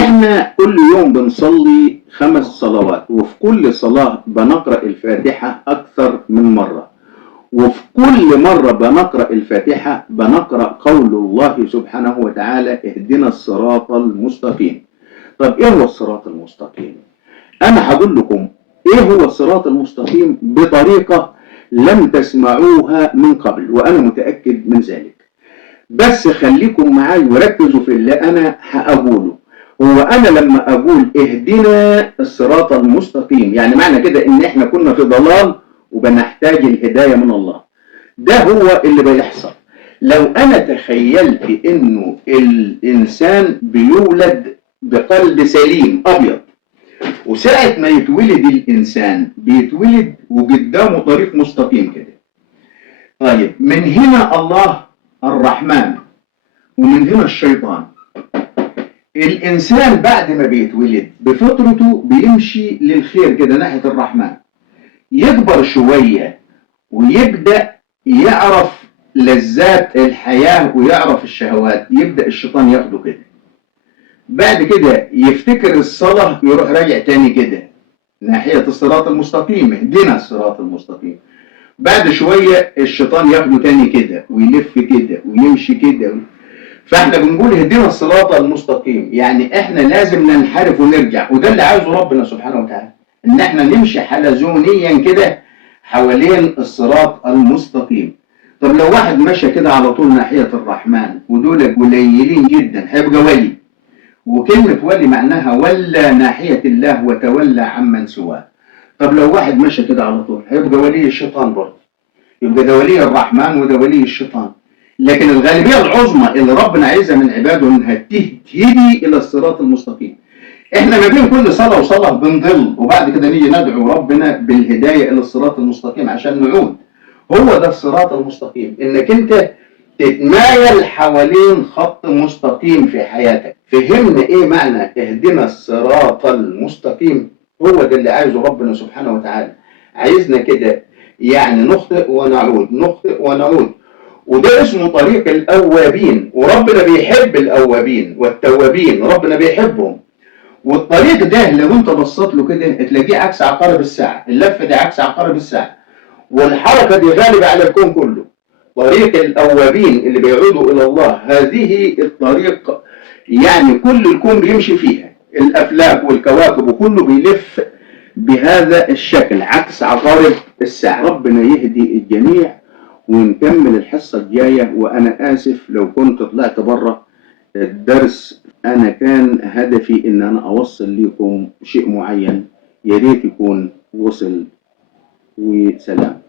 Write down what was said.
احنا كل يوم بنصلي 5 صلوات، وفي كل صلاة بنقرأ الفاتحة أكثر من مرة، وفي كل مرة بنقرأ الفاتحة بنقرأ قول الله سبحانه وتعالى اهدنا الصراط المستقيم. طب ايه هو الصراط المستقيم؟ انا هقول لكم ايه هو الصراط المستقيم بطريقة لم تسمعوها من قبل، وانا متأكد من ذلك. بس خليكم معاي وركزوا في اللي انا هقوله. هو انا لما اقول اهدنا الصراط المستقيم، يعني معنى كده ان احنا كنا في ضلال وبنحتاج الهداية من الله. ده هو اللي بيحصل. لو انا تخيلت انه الانسان بيولد بقلب سليم ابيض، وساعة ما يتولد الانسان بيتولد وقدامه طريق مستقيم كده. طيب من هنا الله الرحمن، ومن هنا الشيطان. الانسان بعد ما بيتولد بفطرته بيمشي للخير كده ناحية الرحمن، يكبر شوية ويبدأ يعرف لذات الحياة ويعرف الشهوات، يبدأ الشيطان ياخده كده. بعد كده يفتكر الصلاة يروح راجع تاني كده ناحية الصراط المستقيم، اهدنا الصراط المستقيم. بعد شوية الشيطان ياخده تاني كده ويلف كده ويمشي كده. فاحنا بنقول اهدنا الصراط المستقيم، يعني احنا لازم ننحرف ونرجع، وده اللي عايزه ربنا سبحانه وتعالى، ان احنا نمشي حلزونيا كده حوالين الصراط المستقيم. طب لو واحد مشى كده على طول ناحية الرحمن، ودول قليلين جدا، هيبقى ولي. وكلمة ولي معناها ولى ناحية الله وتولى عمن سواه. طب لو واحد مشى كده على طول هيبقى ولي الشيطان برضه. يبقى ده ولي الرحمن وده ولي الشيطان. لكن الغالبية العظمى اللي ربنا عايزها من عباده انها تهدي الى الصراط المستقيم. احنا ما بين كل صلاة وصلاة بنضل، وبعد كده نيجي ندعو ربنا بالهداية الى الصراط المستقيم عشان نعود. هو ده الصراط المستقيم، انك انت تتمايل حوالين خط مستقيم في حياتك. فهمنا ايه معنى اهدنا الصراط المستقيم؟ هو ده اللي عايزه ربنا سبحانه وتعالى. عايزنا كده يعني نخطئ ونعود، نخطئ ونعود. وده اسمه طريق الأوابين، وربنا بيحب الأوابين والتوابين، ربنا بيحبهم. والطريق ده لو انت بصيت له كده تلاقيه عكس عقارب الساعة، اللفة دي عكس عقارب الساعة، والحركة دي غالبة على الكون كله. طريق الأوابين اللي بيعودوا إلى الله، هذه الطريق يعني كل الكون بيمشي فيها، الأفلاك والكواكب وكله بيلف بهذا الشكل عكس عقارب الساعة. ربنا يهدي الجميع، ونكمل الحصة الجاية. وأنا آسف لو كنت طلعت بره الدرس، أنا كان هدفي إن أنا أوصل لكم شيء معين، يا ريت يكون وصل. وسلام.